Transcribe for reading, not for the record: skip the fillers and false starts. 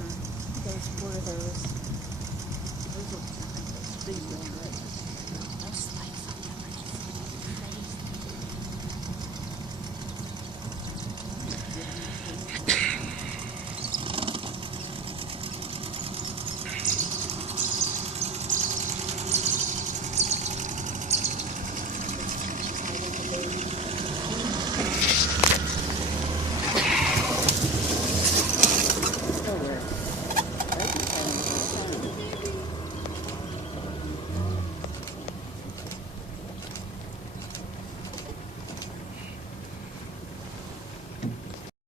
Those were those. Those look like those big ones. No spikes on them. I just face.